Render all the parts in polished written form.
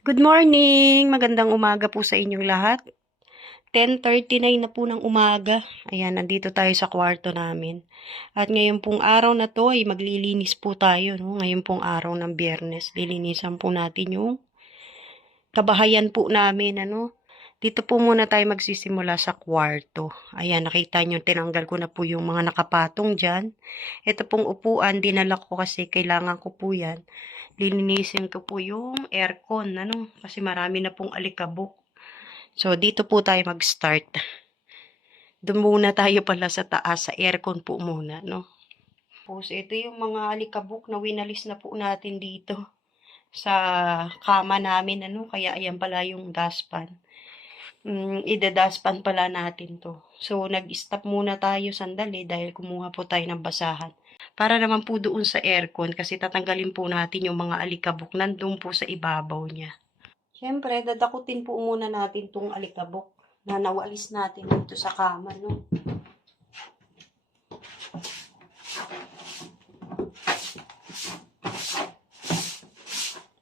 Good morning! Magandang umaga po sa inyong lahat. 10:39 na po ng umaga. Ayan, nandito tayo sa kwarto namin. At ngayon pong araw na to ay maglilinis po tayo. No? Ngayon pong araw ng Biyernes, lilinisan po natin yung kabahayan po namin. Dito po muna tayo magsisimula sa kwarto. Ayan, nakita nyo, tinanggal ko na po yung mga nakapatong dyan. Ito pong upuan, dinala ko kasi kailangan ko po yan. Lilinisin ko po yung aircon, kasi marami na pong alikabok. So, dito po tayo mag-start. Doon muna tayo pala sa taas, sa aircon po muna, Tapos, ito yung mga alikabok na winalis na po natin dito sa kama namin, kaya ayan pala yung dustpan. Ida-dustpan pala natin to. So, nag-stop muna tayo sandali dahil kumuha po tayo ng basahan. Para naman po doon sa aircon kasi tatanggalin po natin yung mga alikabok nandun po sa ibabaw niya. Siyempre, dadakutin po muna natin tong alikabok na nawalis natin dito sa kama,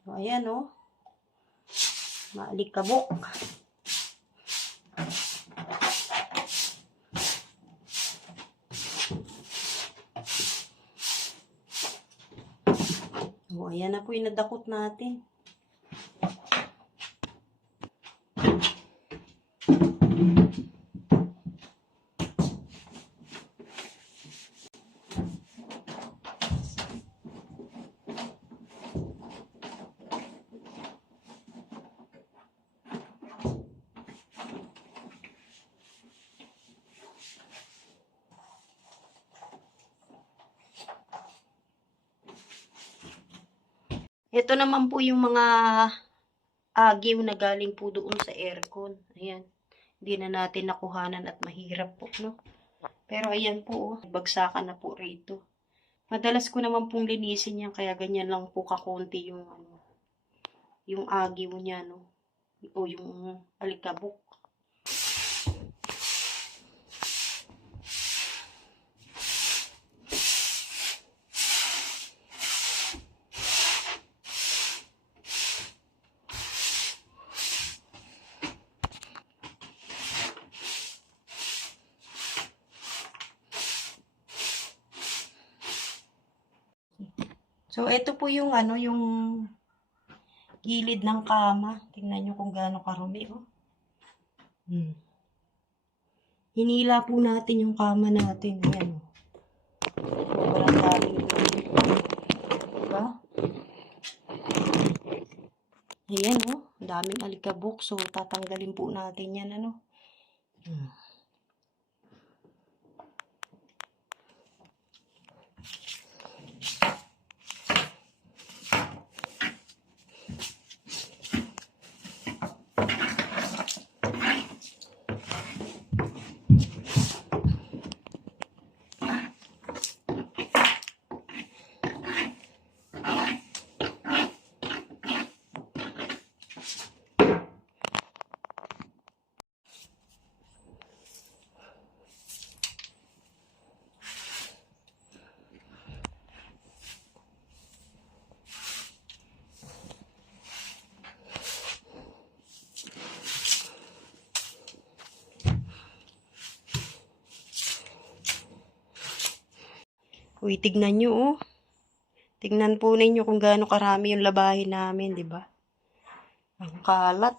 So, ayan, maalikabok. So, ayan na po yung nadakot natin. Ito naman po yung mga agiw na galing po doon sa aircon. Ayan. Hindi na natin nakuhanan at mahirap po, Pero ayan po, bagsakan na po rito. Madalas ko naman pong linisin yan, kaya ganyan lang po kakonti yung agiw niya, O yung alikabok. So, ito po yung yung gilid ng kama. Tingnan nyo kung gaano karumi, Hinila po natin yung kama natin. Ayan, Sobrang daming dumi. Diba? Ayan, daming alikabok. So, tatanggalin po natin yan, Uy, tignan nyo, Tignan po ninyo kung gaano karami yung labahin namin, di ba? Ang kalat.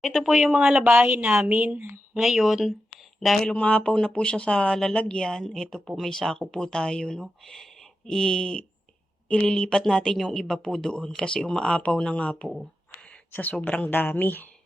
Ito po yung mga labahin namin. Ngayon, dahil umapaw na po siya sa lalagyan, ito po may sako po tayo, Ililipat natin yung iba po doon kasi umaapaw na nga po sa sobrang dami.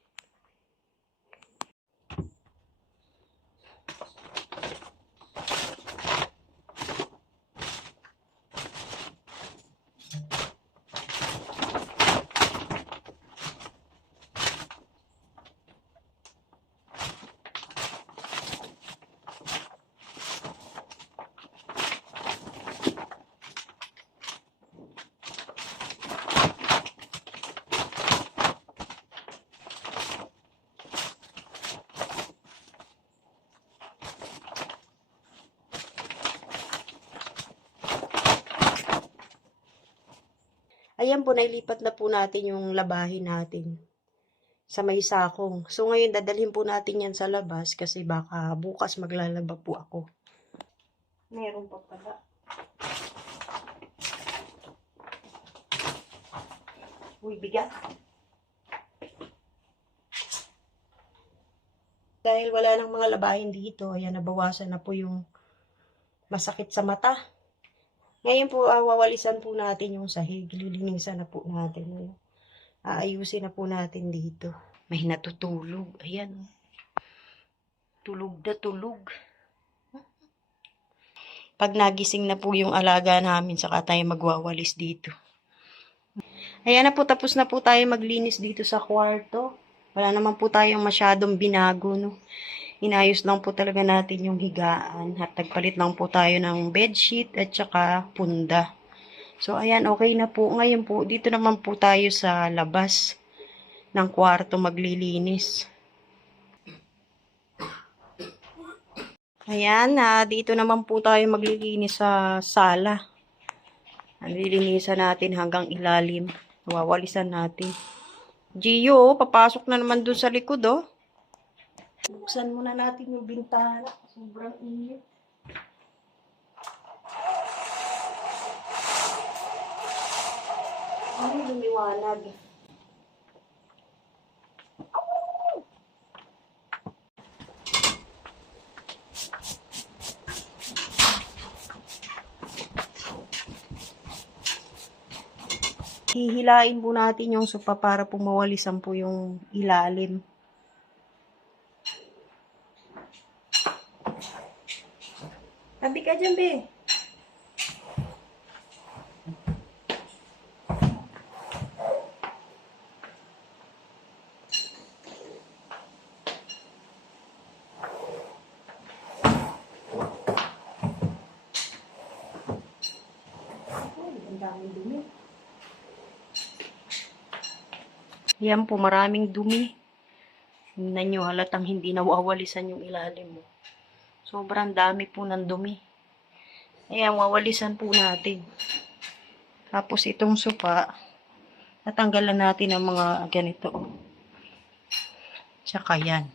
ayan po, nailipat na po natin yung labahin natin sa may sakong. So, ngayon, dadalhin po natin yan sa labas kasi baka bukas maglalaba po ako. Meron pa pala. Uy, bigat. Dahil wala nang mga labahin dito, ayan, nabawasan na po yung masakit sa mata. Ngayon po, wawalisan po natin yung sahig. Lilinisan na po natin. Ano? Aayusin na po natin dito. May natutulog. Ayan. Tulog na tulog. Pag nagising na po yung alaga namin, saka tayo magwawalis dito. Ayan na po, tapos na po tayo maglinis dito sa kwarto. Wala naman po tayong masyadong binago, no? Inayos lang po talaga natin yung higaan. At nagpalit lang po tayo ng bedsheet at saka punda. So, ayan, okay na po. Ngayon po, dito naman po tayo sa labas ng kwarto maglilinis. Ayan, dito naman po tayo maglilinis sa sala. Lilinisan natin hanggang ilalim. Wawalisan natin. Gio, papasok na naman dun sa likod, oh. Buksan muna natin yung bintana. Sobrang init. Ay, lumiwanag. Hihilain po natin yung sopa para po mawalisan po yung ilalim. Tabi ka dyan, be. Ang daming dumi. Yan po, maraming dumi. Tingnan nyo, halatang hindi nawawalisan yung ilalim mo. Sobrang dami po ng dumi. Ayan, wawalisan po natin. Tapos itong sopa, natanggalan natin ang mga ganito. Tsaka yan.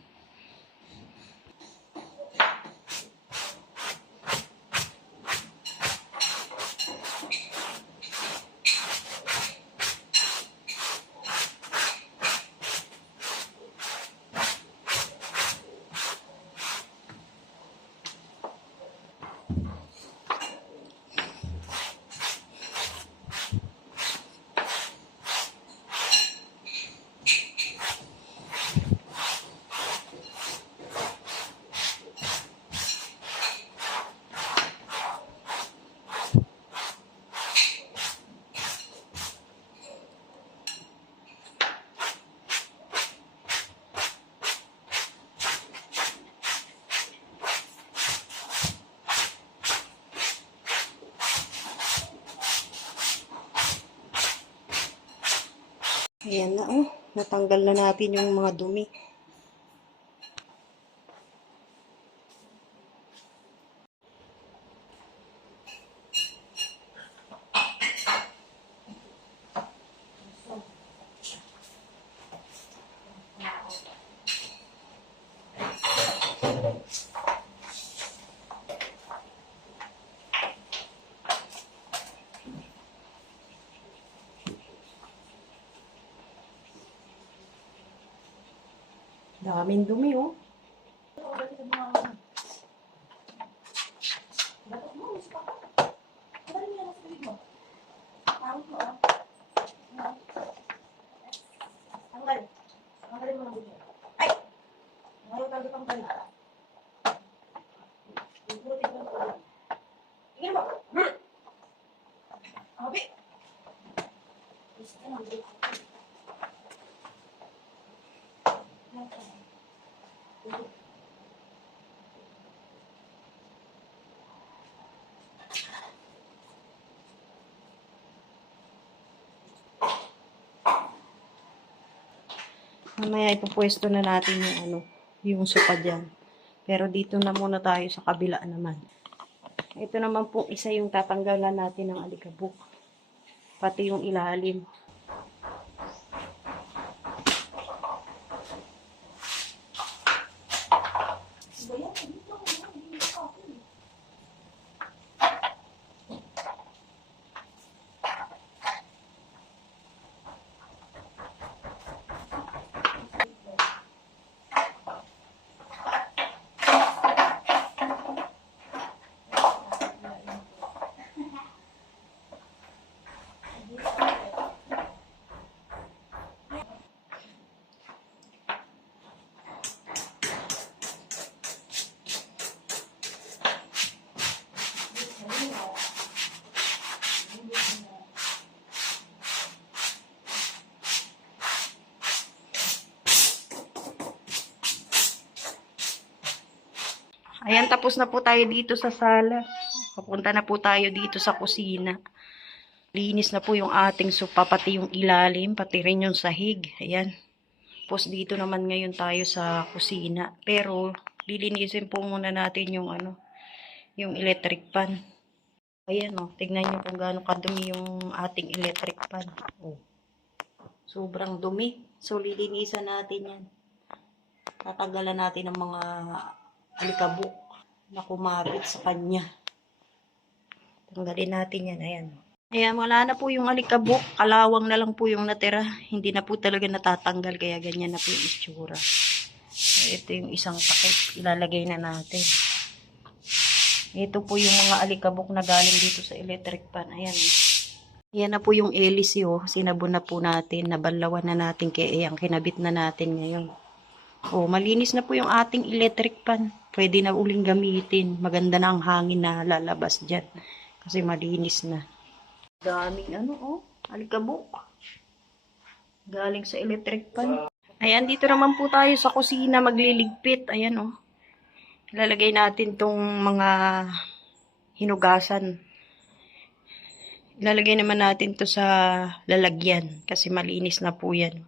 Ayan na, oh. Natanggal na natin yung mga dumi. Daming dumi, oh. Mamaya ipupwesto na natin yung yung sopa dyan. Pero dito na muna tayo sa kabila naman. Ito naman po isa yung tatanggalan natin ng alikabok. pati yung ilalim. Ayan, tapos na po tayo dito sa sala. Papunta na po tayo dito sa kusina. Linis na po yung ating sopa, pati yung ilalim, pati rin yung sahig. Ayan. Tapos dito naman ngayon tayo sa kusina. Pero, lilinisin po muna natin yung yung electric pan. Ayan o, tignan nyo kung gaano kadumi yung ating electric pan. Oh, sobrang dumi. So, lilinisan natin yan. Tatanggalan natin ng mga alikabok na kumapit sa kanya. Tanggalin natin yan. Ayan. Ayan, wala na po yung alikabok. Kalawang na lang po yung natira. Hindi na po talaga natatanggal. Kaya ganyan na po yung itsura. Ito yung isang takip. Ilalagay na natin. Ito po yung mga alikabok na galing dito sa electric pan. Ayan. Ayan na po yung hélice. Sinabon na po natin. Nabanlawan na natin. Kaya ayan, kinabit na natin ngayon. Oh, malinis na po yung ating electric pan. Pwede na uling gamitin. Maganda na ang hangin na lalabas dyan. Kasi malinis na. Daming alikabok. Galing sa electric pan. Ayan, dito naman po tayo sa kusina magliligpit. Ayan Ilalagay natin tong mga hinugasan. Ilalagay naman natin to sa lalagyan. Kasi malinis na po yan.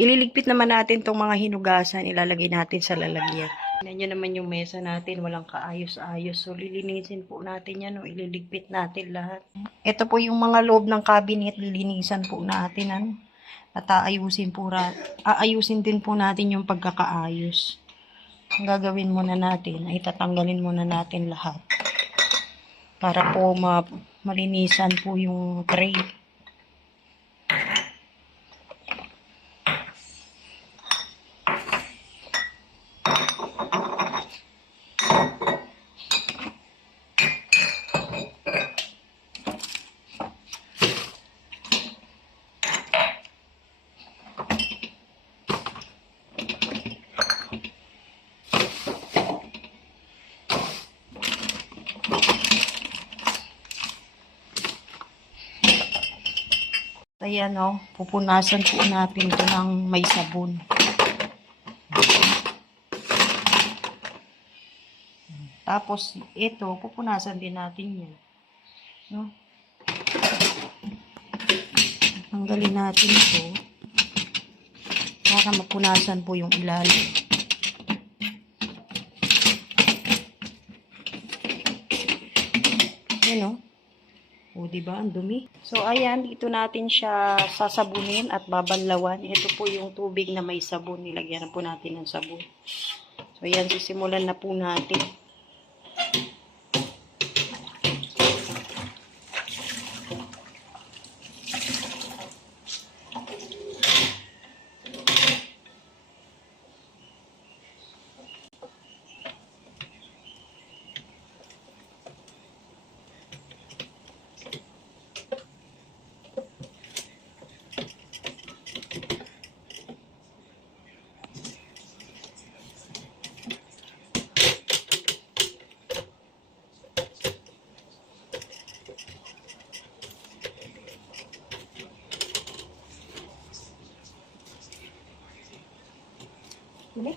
Ililigpit naman natin tong mga hinugasan, ilalagay natin sa lalagyan. Tignan nyo naman yung mesa natin, walang kaayos-ayos. So, lilinisin po natin yan, ililigpit natin lahat. Ito po yung mga loob ng cabinet, lilinisan po natin, At aayusin din po natin yung pagkakaayos. Ang gagawin muna natin, ay tatanggalin muna natin lahat. Para po malinisan po yung tray. Ayan pupunasan po natin ito ng may sabon. Tapos ito, pupunasan din natin yan. Tanggalin natin ito. Para mapunasan po yung ilalim. Ayan diba? Ang dumi. So, ayan, dito natin siya sasabunin at babanlawan. Ito po yung tubig na may sabon. Nilagyan na po natin ng sabon. So, ayan, sisimulan na po natin. Ini.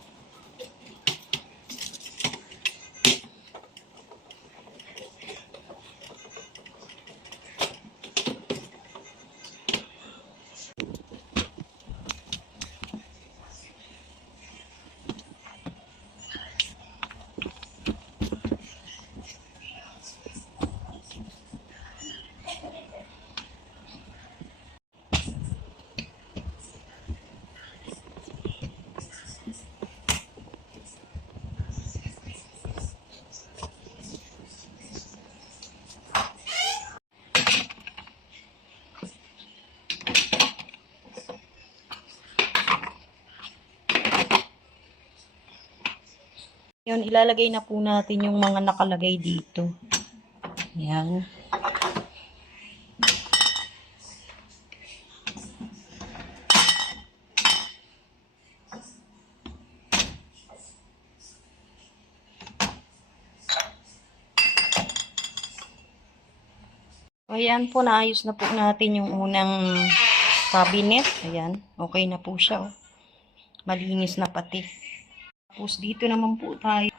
Yun, ilalagay na po natin yung mga nakalagay dito. Yan. Ayan po, naayos na po natin yung unang cabinet. Ayan, okay na po siya. Oh. Malinis na pati. Tapos dito naman po tayo.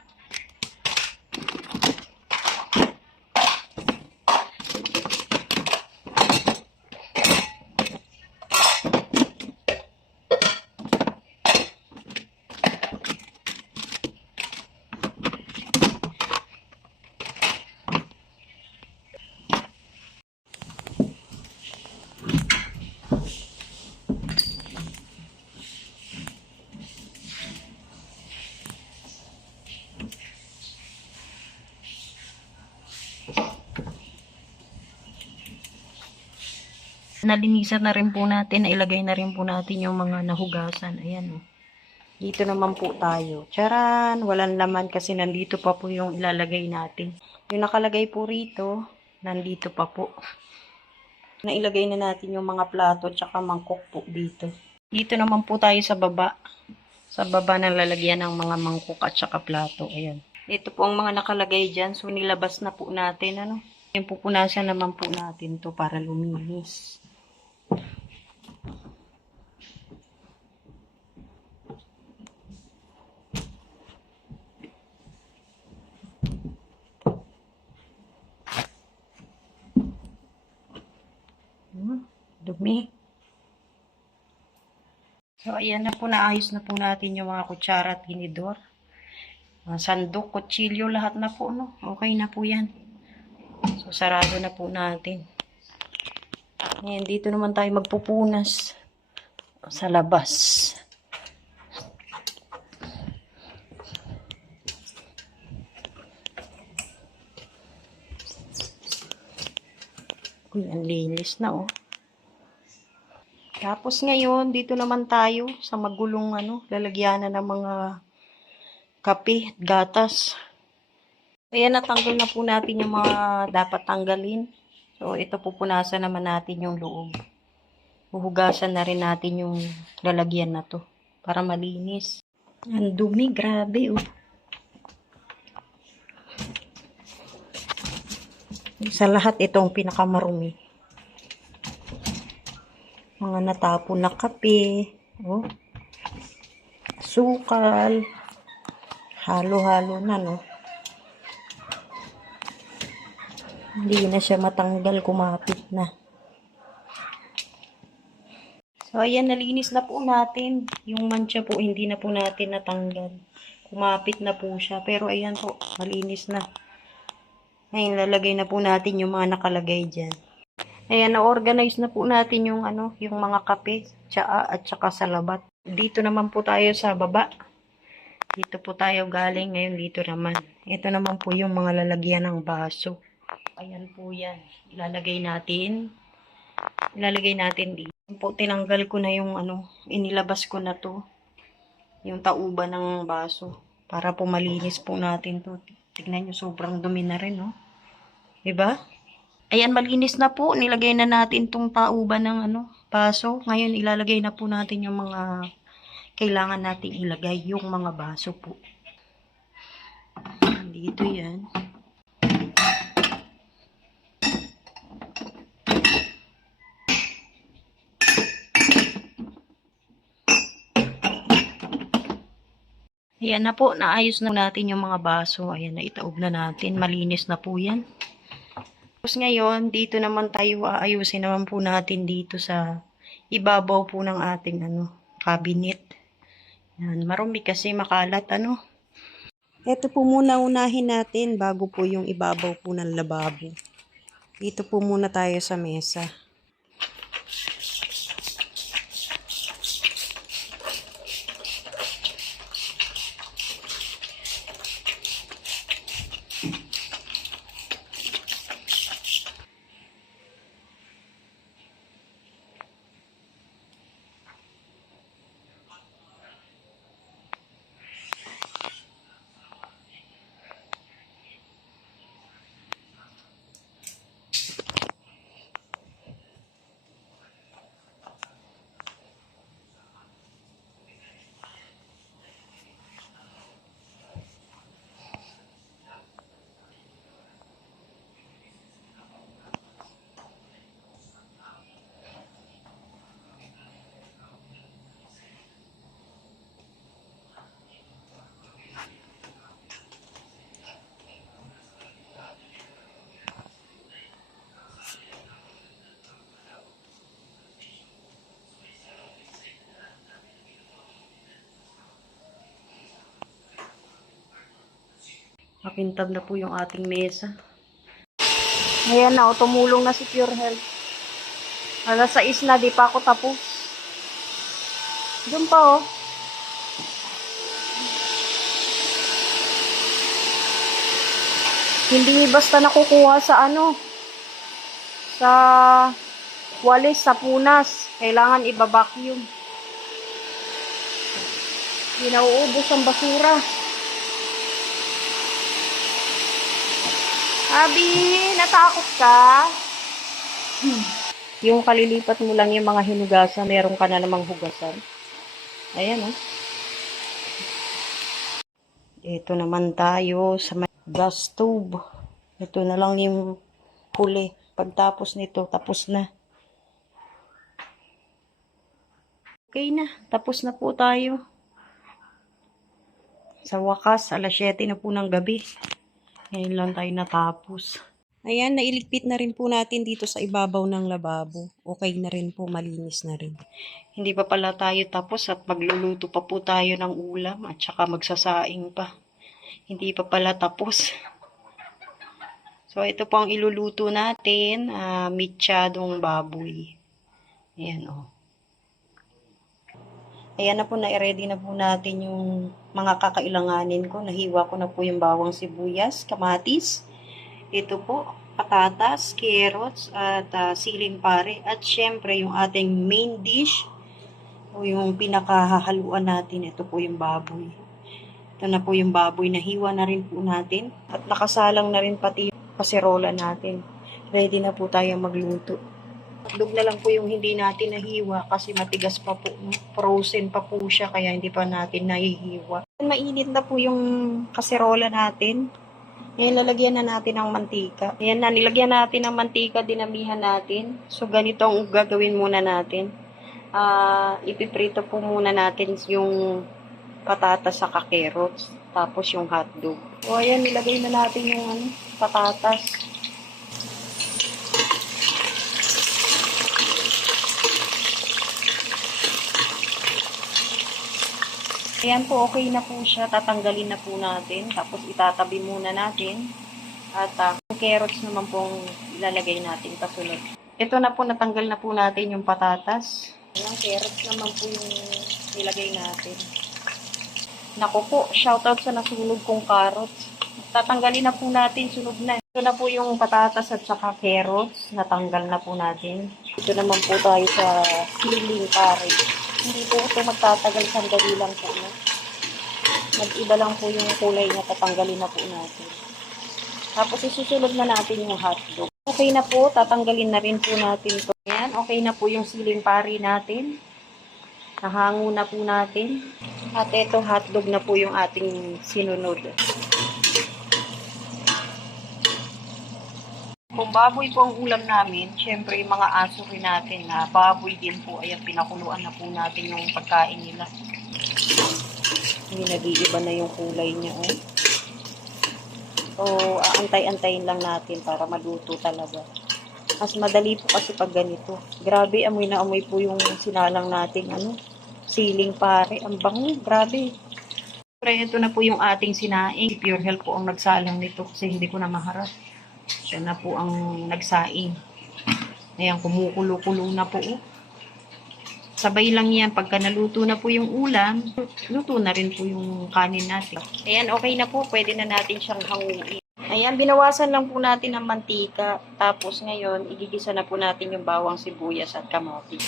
Nalinisan na rin po natin, nailagay na rin po natin yung mga nahugasan. Ayan o. Dito naman po tayo. Charan! Walang laman kasi nandito pa po yung ilalagay natin. Yung nakalagay po rito, nandito pa po. Nailagay na natin yung mga plato tsaka mangkok po dito. Dito naman po tayo sa baba. Sa baba na lalagyan ng mga mangkok at tsaka plato. Ayan. Ito po ang mga nakalagay dyan. So, nilabas na po natin. Ano? Yung pupunasan naman po natin to para luminis. Dumi. So, ayan na po, naayos na po natin yung mga kutsara at tinidor. Sandok, kutsilyo, lahat na po, no? Okay na po yan. So, sarado na po natin. Ayan, dito naman tayo magpupunas sa labas. Uy, ang linis na, oh. Tapos ngayon, dito naman tayo sa magulong lalagyanan ng mga kape at gatas. Ayan, natanggal na po natin yung mga dapat tanggalin. So, ito pupunasan naman natin yung loob. Huhugasan na rin natin yung lalagyan na to para malinis. Ang dumi, grabe oh. Sa lahat itong pinakamarumi. Mga natapon na kape, oh. Sukal. Halo-halo na, no. Hindi na siya matanggal, kumapit na. So, ayan, nalinis na po natin. Yung mancha po, hindi na po natin natanggal. Kumapit na po siya. Pero, ayan po, malinis na. Ngayon, lalagay na po natin yung mga nakalagay dyan. Ayan, na-organize na po natin yung, yung mga kape, tsaa, at saka salabat. Dito naman po tayo sa baba. Dito po tayo galing. Ngayon, dito naman. Ito naman po yung mga lalagyan ng baso. Ayan po yan. Ilalagay natin dito. Po, tinanggal ko na yung inilabas ko na to. Yung tauban ng baso. Para po malinis po natin to. Tignan nyo, sobrang dumi na rin, no? Diba? Ayan, malinis na po. Nilagay na natin tong tauban ng baso. Ngayon, ilalagay na po natin yung mga kailangan natin ilagay. Yung mga baso po. Dito yan. Ayan na po, naayos na natin yung mga baso. Ayan, naitaob na natin. Malinis na po yan. Tapos ngayon, dito naman tayo aayusin naman po natin dito sa ibabaw po ng ating cabinet. Yan, marumi kasi makalat Ito po muna unahin natin bago po yung ibabaw po ng lababo. Dito po muna tayo sa mesa. Makintab na po yung ating mesa. Ayan na, tumulong na si Pure Health. Alas 6 na, di pa ako tapos. Doon pa oh. Hindi basta nakukuha sa sa walis, sa punas. Kailangan iba-vacuum. Hindi nauubos ang basura. Abi, natakot ka? Yung kalilipat mo lang yung mga hinugasan, meron ka na namang hugasan. Ayan oh. Ito naman tayo sa gas stove. Ito na lang yung huli. Pagtapos nito, tapos na. Okay na, tapos na po tayo. Sa wakas, alas 7 na po ng gabi. Ngayon lang tayo natapos. Ayan, nailigpit na rin po natin dito sa ibabaw ng lababo. Okay na rin po, malinis na rin. Hindi pa pala tayo tapos at magluluto pa po tayo ng ulam at saka magsasaing pa. Hindi pa pala tapos. So, ito po ang iluluto natin, mitsadong baboy. Ayan o. Ayan na po, na-ready na po natin yung mga kakailanganin ko. Nahiwa ko na po yung bawang sibuyas, kamatis. Ito po, patatas, carrots, at siling pare. At syempre, yung ating main dish, o yung pinakahahaluan natin, ito po yung baboy. Ito na po yung baboy, nahiwa na rin po natin. At nakasalang na rin pati yung kaserola natin. Ready na po tayo magluto. Hotdog na lang po yung hindi natin nahiwa kasi matigas pa po. Frozen pa po siya kaya hindi pa natin nahihiwa. Mainit na po yung kaserola natin. Ngayon, lalagyan na natin ng mantika. Ayan na, nilagyan natin ng mantika, dinamihan natin. So, ganito ang gagawin muna natin. Ipiprito po muna natin yung patatas sa carrots. Tapos yung hotdog. So, ayan, nilagay na natin yung patatas. Ayan po, okay na po siya. Tatanggalin na po natin. Tapos itatabi muna natin. At yung carrots naman pong ilalagay natin kasunod. Ito na po, natanggal na po natin yung patatas. Ayan, carrots naman po yung nilagay natin. Naku po, shoutout sa nasunog kong carrots. Tatanggalin na po natin, sunog na. Ito na po yung patatas at saka carrots. Natanggal na po natin. Ito naman po tayo sa siling pare. Hindi po ito magtatagal, sandali lang po. No? Mag-iba lang po yung kulay niya, tatanggalin na po natin. Tapos isusunod na natin yung hotdog. Okay na po, tatanggalin na rin po natin ito. Ayan, okay na po yung siling pari natin. Nahango na po natin. At ito, hotdog na po yung ating sinunod. Kung baboy po ang ulam namin, syempre yung mga aso rin natin na baboy din po, ayan, pinakuluan na po natin yung pagkain nila. Hindi, nag-iiba na yung kulay niya. Oh. So, aantay-antayin lang natin para maluto talaga. Mas madali po kasi pag ganito. Grabe, amoy na amoy po yung sinalang nating siling pare. Ang bango, grabe. Pero ito na po yung ating sinaing. Pure Health po ang nagsalang nito kasi hindi ko na maharap. Siya na po ang nagsaing. Ayan, kumukulo-kulo na po. Oh. Sabay lang yan. Pagka naluto na po yung ulam, luto na rin po yung kanin natin. Ayan, okay na po. Pwede na natin siyang hanguin. Ayan, binawasan lang po natin ng mantika. Tapos ngayon, igigisa na po natin yung bawang sibuyas at kamatis.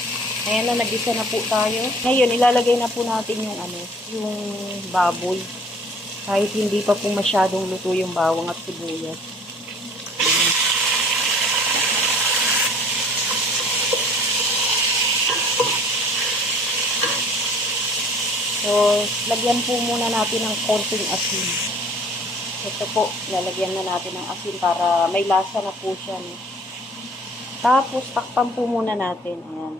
Ayan na, nagisa na po tayo. Ngayon, ilalagay na po natin yung baboy. Kahit hindi pa po masyadong luto yung bawang at sibuyas. So, lagyan po muna natin ng konting asin. Ito po, lalagyan na natin ng asin para may lasa na po siya. No? Tapos, takpan po muna natin. Ayan.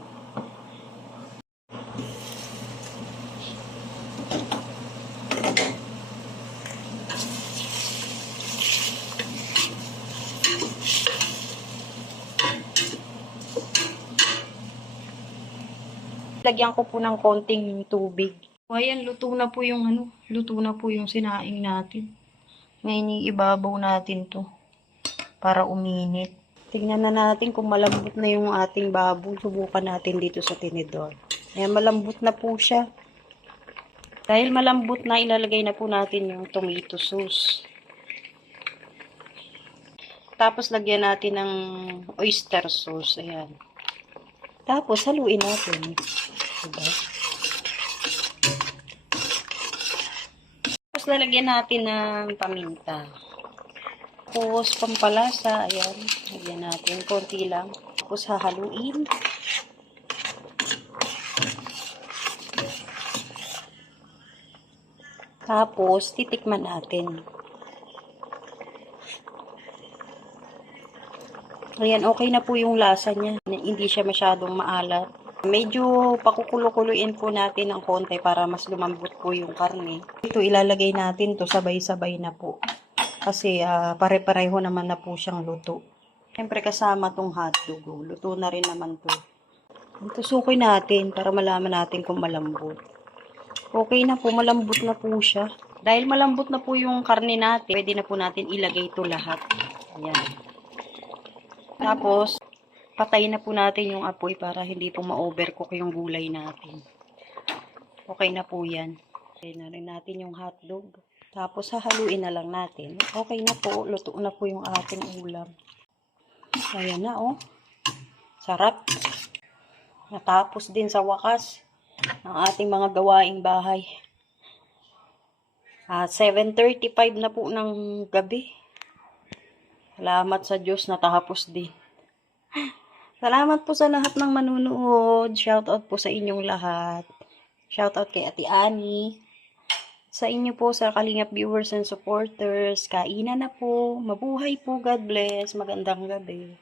Lagyan ko po ng konting tubig. O, ayan, luto na po yung luto na po yung sinaing natin. Ngayon ibabaw natin to para uminit. Tingnan na natin kung malambot na yung ating baboy. Subukan natin dito sa tinidor. Ayan, malambot na po siya. Dahil malambot na, ilalagay na po natin yung tomato sauce. Tapos lagyan natin ng oyster sauce. Ayan. Tapos haluin natin. Diba? Tapos lalagyan natin ng paminta. Tapos pampalasa. Ayan. Lagyan natin. Konti lang. Tapos hahaluin. Tapos titikman natin. Ayan, okay na po yung lasa niya. Hindi siya masyadong maalat. Medyo pakukulo-kuluin po natin ng konti para mas lumambot po yung karne. Ito ilalagay natin to sabay-sabay na po. Kasi pare-pareho naman na po siyang luto. Siyempre kasama tong hotdog. Luto na rin naman to. Tusukin natin para malaman natin kung malambot. Okay na po, malambot na po siya. Dahil malambot na po yung karne natin, pwede na po natin ilagay ito lahat. Ayan. Tapos, patayin na po natin yung apoy para hindi po ma-overcook yung gulay natin. Okay na po yan. Okay na rin natin yung hotdog. Tapos, hahaluin na lang natin. Okay na po. Luto na po yung ating ulam. Ayan na, oh. Sarap. Natapos din sa wakas ang ating mga gawaing bahay. 7:35 na po ng gabi. Salamat sa Diyos, natapos din. Salamat po sa lahat ng manunood. Shoutout po sa inyong lahat. Shoutout kay Ate Ani. Sa inyo po, sa Kalingap viewers and supporters. Kainan na po. Mabuhay po. God bless. Magandang gabi.